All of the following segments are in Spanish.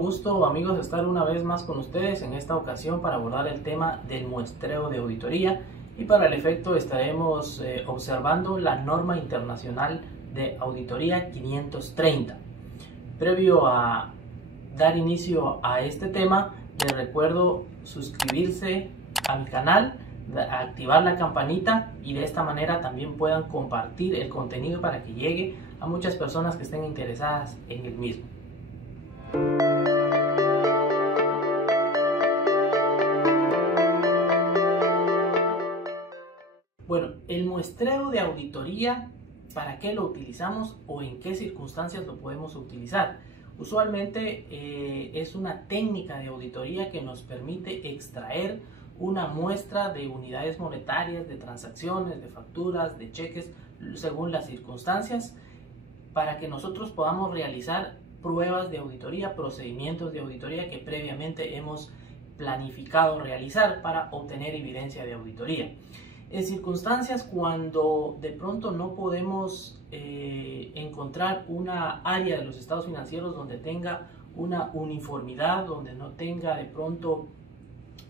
gusto, amigos, estar una vez más con ustedes en esta ocasión para abordar el tema del muestreo de auditoría, y para el efecto estaremos observando la norma internacional de auditoría 530. Previo a dar inicio a este tema, les recuerdo suscribirse al canal, activar la campanita y de esta manera también puedan compartir el contenido para que llegue a muchas personas que estén interesadas en el mismo. Bueno, el muestreo de auditoría, ¿para qué lo utilizamos o en qué circunstancias lo podemos utilizar? Usualmente es una técnica de auditoría que nos permite extraer una muestra de unidades monetarias, de transacciones, de facturas, de cheques, según las circunstancias, para que nosotros podamos realizar pruebas de auditoría, procedimientos de auditoría que previamente hemos planificado realizar para obtener evidencia de auditoría. En circunstancias cuando de pronto no podemos encontrar una área de los estados financieros donde tenga una uniformidad, donde no tenga de pronto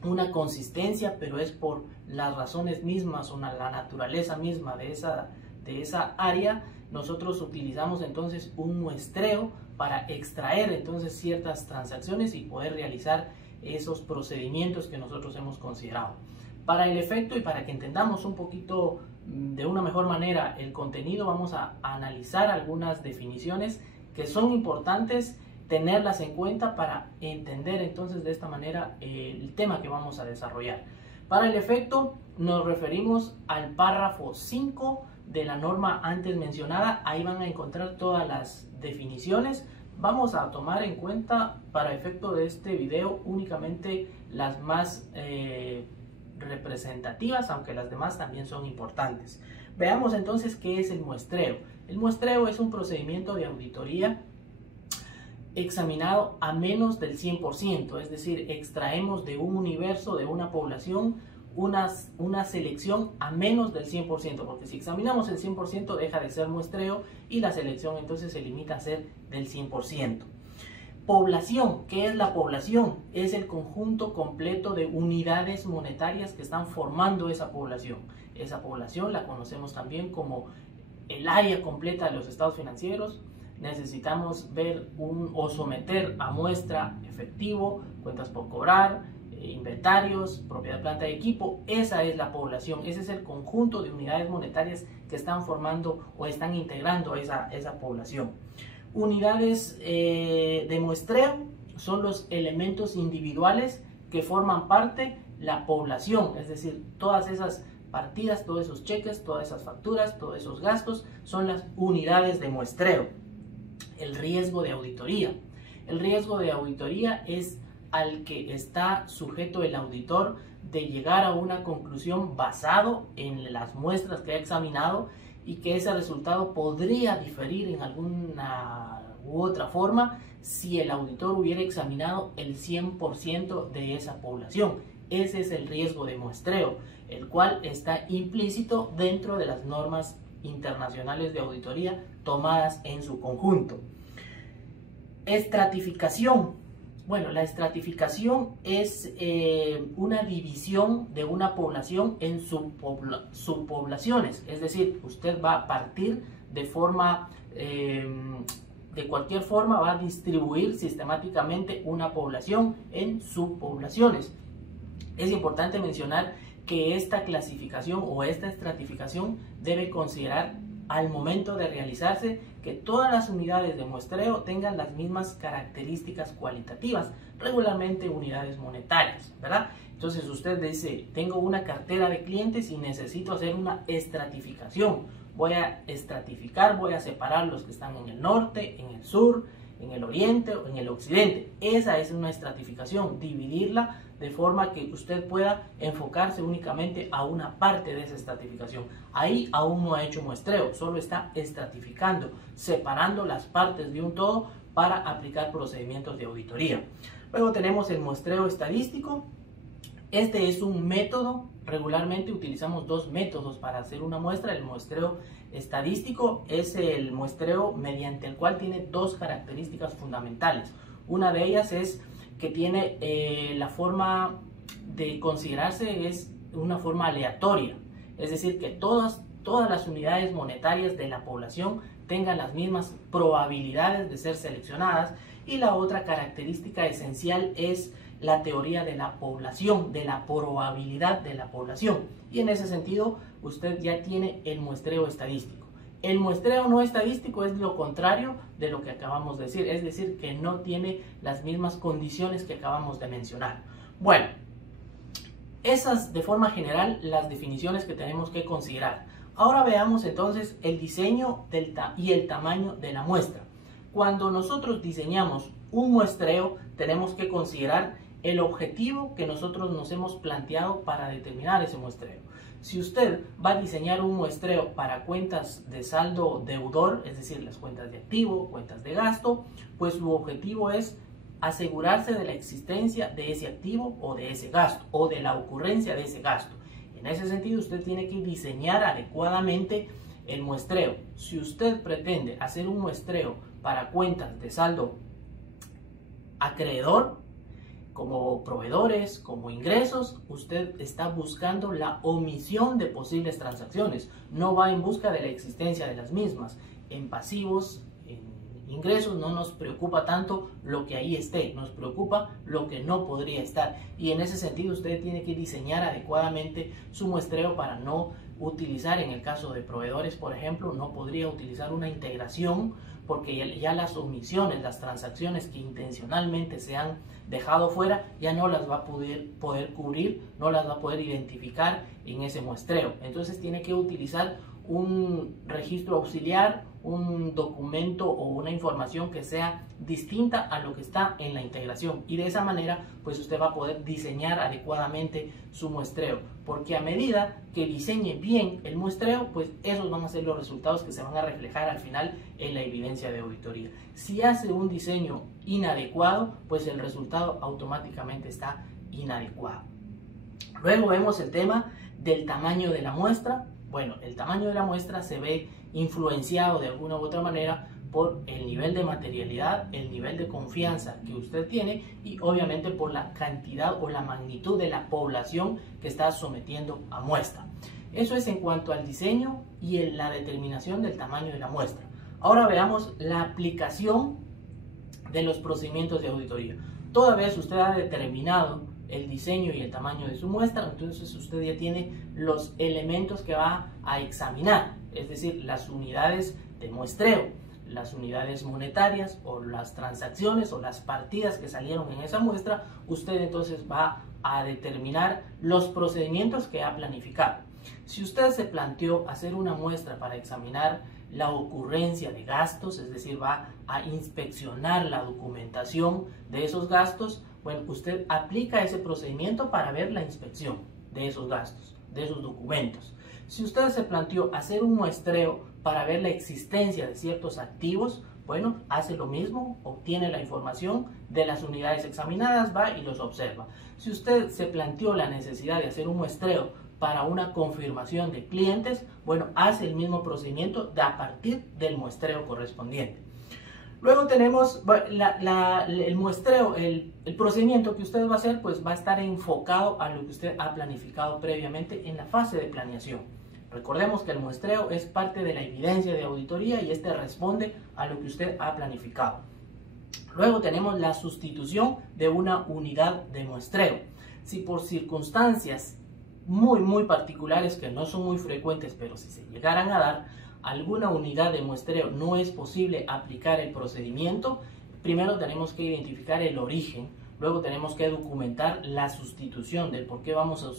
una consistencia, pero es por las razones mismas o la naturaleza misma de esa área, nosotros utilizamos entonces un muestreo para extraer entonces ciertas transacciones y poder realizar esos procedimientos que nosotros hemos considerado. Para el efecto y para que entendamos un poquito de una mejor manera el contenido, vamos a analizar algunas definiciones que son importantes tenerlas en cuenta para entender entonces de esta manera el tema que vamos a desarrollar. Para el efecto nos referimos al párrafo 5 de la norma antes mencionada. Ahí van a encontrar todas las definiciones. Vamos a tomar en cuenta para efecto de este video únicamente las más representativas, aunque las demás también son importantes. Veamos entonces qué es el muestreo. El muestreo es un procedimiento de auditoría examinado a menos del 100%, es decir, extraemos de un universo, de una población, una selección a menos del 100%, porque si examinamos el 100% deja de ser muestreo y la selección entonces se limita a ser del 100%. Población, ¿qué es la población? Es el conjunto completo de unidades monetarias que están formando esa población. Esa población la conocemos también como el área completa de los estados financieros. Necesitamos ver o someter a muestra efectivo, cuentas por cobrar, inventarios, propiedad, planta y equipo. Esa es la población, ese es el conjunto de unidades monetarias que están formando o están integrando esa población. Unidades de muestreo son los elementos individuales que forman parte de la población, es decir, todas esas partidas, todos esos cheques, todas esas facturas, todos esos gastos son las unidades de muestreo. El riesgo de auditoría. El riesgo de auditoría es al que está sujeto el auditor de llegar a una conclusión basado en las muestras que ha examinado y que ese resultado podría diferir en alguna u otra forma si el auditor hubiera examinado el 100% de esa población. Ese es el riesgo de muestreo, el cual está implícito dentro de las normas internacionales de auditoría tomadas en su conjunto. Estratificación. Bueno, la estratificación es una división de una población en subpoblaciones, es decir, usted va a partir de cualquier forma, va a distribuir sistemáticamente una población en subpoblaciones. Es importante mencionar que esta clasificación o esta estratificación debe considerar al momento de realizarse que todas las unidades de muestreo tengan las mismas características cualitativas, regularmente unidades monetarias, ¿verdad? Entonces usted dice, tengo una cartera de clientes y necesito hacer una estratificación. Voy a estratificar, voy a separar los que están en el norte, en el sur, en el oriente o en el occidente. Esa es una estratificación, dividirla de forma que usted pueda enfocarse únicamente a una parte de esa estratificación. Ahí aún no ha hecho muestreo, solo está estratificando, separando las partes de un todo para aplicar procedimientos de auditoría. Luego tenemos el muestreo estadístico. Este es un método, regularmente utilizamos dos métodos para hacer una muestra. El muestreo estadístico es el muestreo mediante el cual tiene dos características fundamentales. Una de ellas es que tiene la forma de considerarse es una forma aleatoria, es decir, que todas las unidades monetarias de la población tengan las mismas probabilidades de ser seleccionadas. Y la otra característica esencial es la teoría de la población, de la probabilidad de la población. Y en ese sentido, usted ya tiene el muestreo estadístico. El muestreo no estadístico es lo contrario de lo que acabamos de decir, es decir, que no tiene las mismas condiciones que acabamos de mencionar. Bueno, esas de forma general las definiciones que tenemos que considerar. Ahora veamos entonces el diseño y el tamaño de la muestra. Cuando nosotros diseñamos un muestreo, tenemos que considerar el objetivo que nosotros nos hemos planteado para determinar ese muestreo. Si usted va a diseñar un muestreo para cuentas de saldo deudor, es decir, las cuentas de activo, cuentas de gasto, pues su objetivo es asegurarse de la existencia de ese activo o de ese gasto o de la ocurrencia de ese gasto. En ese sentido, usted tiene que diseñar adecuadamente el muestreo. Si usted pretende hacer un muestreo para cuentas de saldo acreedor, como proveedores, como ingresos, usted está buscando la omisión de posibles transacciones. No va en busca de la existencia de las mismas. En pasivos, en ingresos, no nos preocupa tanto lo que ahí esté, nos preocupa lo que no podría estar. Y en ese sentido, usted tiene que diseñar adecuadamente su muestreo para no utilizar, en el caso de proveedores, por ejemplo, no podría utilizar una integración porque ya las omisiones, las transacciones que intencionalmente se han dejado fuera, ya no las va a poder cubrir, no las va a poder identificar en ese muestreo. Entonces tiene que utilizar un registro auxiliar, un documento o una información que sea distinta a lo que está en la integración, y de esa manera pues usted va a poder diseñar adecuadamente su muestreo, porque a medida que diseñe bien el muestreo, pues esos van a ser los resultados que se van a reflejar al final en la evidencia de auditoría. Si hace un diseño inadecuado, pues el resultado automáticamente está inadecuado. Luego vemos el tema del tamaño de la muestra. Bueno, el tamaño de la muestra se ve influenciado de alguna u otra manera por el nivel de materialidad, el nivel de confianza que usted tiene y obviamente por la cantidad o la magnitud de la población que está sometiendo a muestra. Eso es en cuanto al diseño y en la determinación del tamaño de la muestra. Ahora veamos la aplicación de los procedimientos de auditoría. Toda vez usted ha determinado el diseño y el tamaño de su muestra, entonces usted ya tiene los elementos que va a examinar, es decir, las unidades de muestreo, las unidades monetarias o las transacciones o las partidas que salieron en esa muestra. Usted entonces va a determinar los procedimientos que ha planificado. Si usted se planteó hacer una muestra para examinar la ocurrencia de gastos, es decir, va a inspeccionar la documentación de esos gastos, bueno, usted aplica ese procedimiento para ver la inspección de esos gastos, de esos documentos. Si usted se planteó hacer un muestreo para ver la existencia de ciertos activos, bueno, hace lo mismo, obtiene la información de las unidades examinadas, va y los observa. Si usted se planteó la necesidad de hacer un muestreo para una confirmación de clientes, bueno, hace el mismo procedimiento a partir del muestreo correspondiente. Luego tenemos el muestreo, el procedimiento que usted va a hacer, pues va a estar enfocado a lo que usted ha planificado previamente en la fase de planeación. Recordemos que el muestreo es parte de la evidencia de auditoría y este responde a lo que usted ha planificado. Luego tenemos la sustitución de una unidad de muestreo. Si por circunstancias muy particulares, que no son muy frecuentes, pero si se llegaran a dar, alguna unidad de muestreo no es posible aplicar el procedimiento, primero tenemos que identificar el origen, luego tenemos que documentar la sustitución del por qué vamos a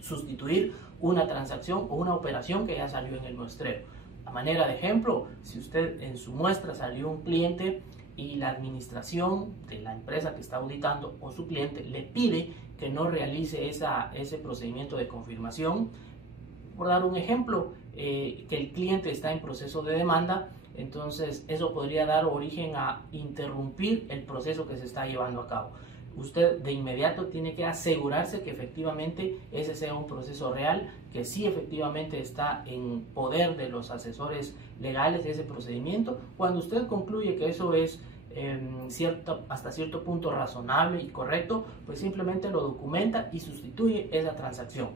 sustituir una transacción o una operación que ya salió en el muestreo. A manera de ejemplo, si usted en su muestra salió un cliente y la administración de la empresa que está auditando o su cliente le pide que no realice ese procedimiento de confirmación, por dar un ejemplo, que el cliente está en proceso de demanda, entonces eso podría dar origen a interrumpir el proceso que se está llevando a cabo. Usted de inmediato tiene que asegurarse que efectivamente ese sea un proceso real, que sí efectivamente está en poder de los asesores legales de ese procedimiento. Cuando usted concluye que eso es hasta cierto punto razonable y correcto, pues simplemente lo documenta y sustituye esa transacción.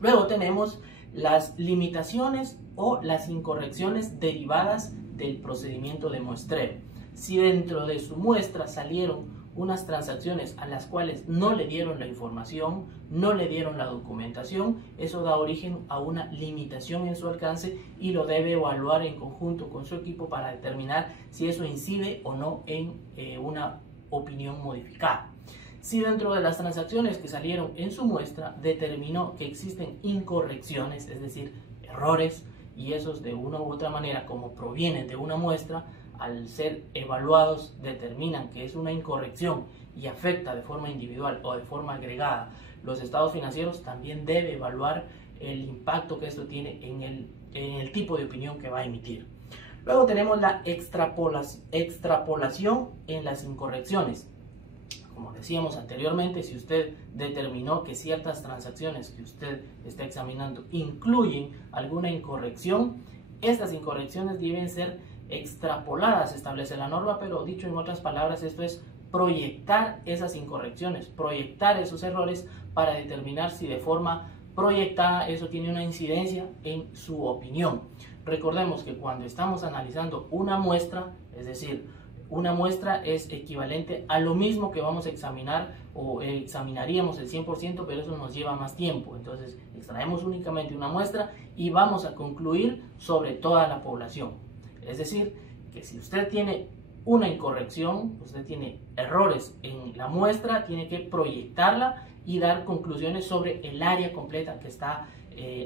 Luego tenemos las limitaciones o las incorrecciones derivadas del procedimiento de muestreo. Si dentro de su muestra salieron unas transacciones a las cuales no le dieron la información, no le dieron la documentación, eso da origen a una limitación en su alcance y lo debe evaluar en conjunto con su equipo para determinar si eso incide o no en una opinión modificada. Si dentro de las transacciones que salieron en su muestra determinó que existen incorrecciones, es decir, errores, y esos de una u otra manera, como provienen de una muestra, al ser evaluados determinan que es una incorrección y afecta de forma individual o de forma agregada los estados financieros, también debe evaluar el impacto que esto tiene en el tipo de opinión que va a emitir. Luego tenemos la extrapolación en las incorrecciones. Como decíamos anteriormente, si usted determinó que ciertas transacciones que usted está examinando incluyen alguna incorrección, estas incorrecciones deben ser extrapoladas, establece la norma, pero dicho en otras palabras, esto es proyectar esas incorrecciones, proyectar esos errores para determinar si de forma proyectada eso tiene una incidencia en su opinión. Recordemos que cuando estamos analizando una muestra, es decir, una muestra es equivalente a lo mismo que vamos a examinar o examinaríamos el 100%, pero eso nos lleva más tiempo. Entonces extraemos únicamente una muestra y vamos a concluir sobre toda la población. Es decir, que si usted tiene una incorrección, usted tiene errores en la muestra, tiene que proyectarla y dar conclusiones sobre el área completa que está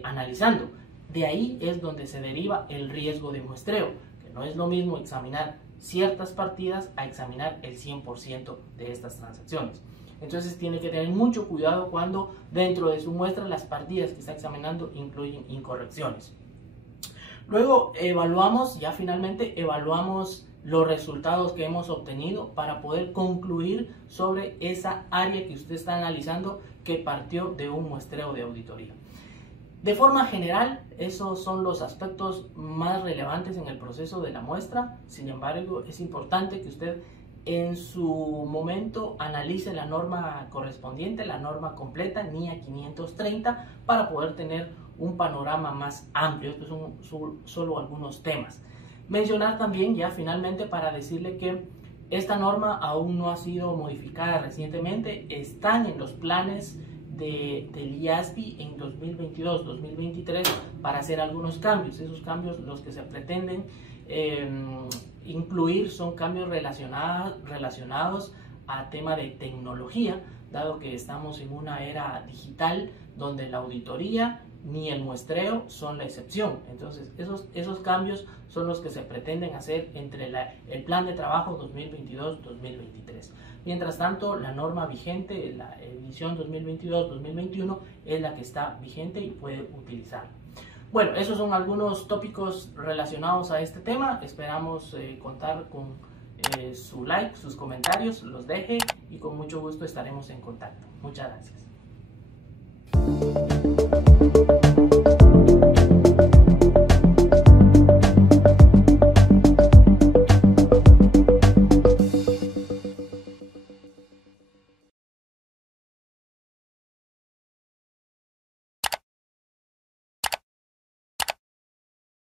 analizando. De ahí es donde se deriva el riesgo de muestreo, que no es lo mismo examinar ciertas partidas a examinar el 100% de estas transacciones. Entonces tiene que tener mucho cuidado cuando dentro de su muestra las partidas que está examinando incluyen incorrecciones. Luego finalmente evaluamos los resultados que hemos obtenido para poder concluir sobre esa área que usted está analizando que partió de un muestreo de auditoría. De forma general, esos son los aspectos más relevantes en el proceso de la muestra. Sin embargo, es importante que usted en su momento analice la norma correspondiente, la norma completa, NIA 530, para poder tener un panorama más amplio. Estos son solo algunos temas. Mencionar también ya finalmente para decirle que esta norma aún no ha sido modificada recientemente, están en los planes del IASBI en 2022-2023 para hacer algunos cambios. Esos cambios, los que se pretenden incluir, son cambios relacionados a tema de tecnología, dado que estamos en una era digital donde la auditoría ni el muestreo son la excepción. Entonces esos cambios son los que se pretenden hacer entre el plan de trabajo 2022-2023. Mientras tanto, la norma vigente, la edición 2022-2021, es la que está vigente y puede utilizarla. Bueno, esos son algunos tópicos relacionados a este tema. Esperamos contar con su like, sus comentarios, los deje y con mucho gusto estaremos en contacto. Muchas gracias.